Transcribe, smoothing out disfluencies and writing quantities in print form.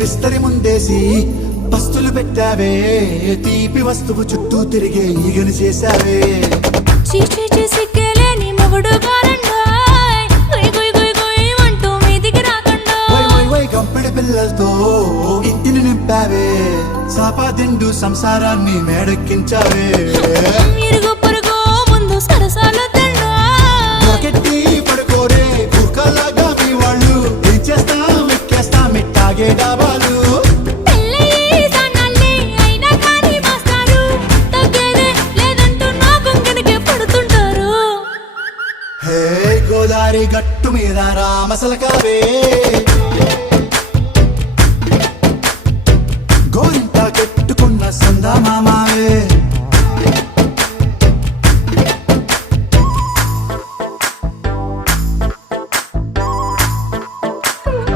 విస్తరి ముందేసి పస్తులు పెట్టావే, తీపి వస్తువు చుట్టూ తిరిగే ఈగని చేశావే. సిగ్గలేని మొగుడు గారండోయ్, గుయ్ గుయ్ గుయ్ గుయ్ అంటూ మీదికి రాకండో. గంపెడి పిల్లలతో ఇంటిని నింపావే, సాపాదిండు సంసారాన్ని మేడెక్కించావే. ఇరుగు పొరుగు ముందు సరసాలు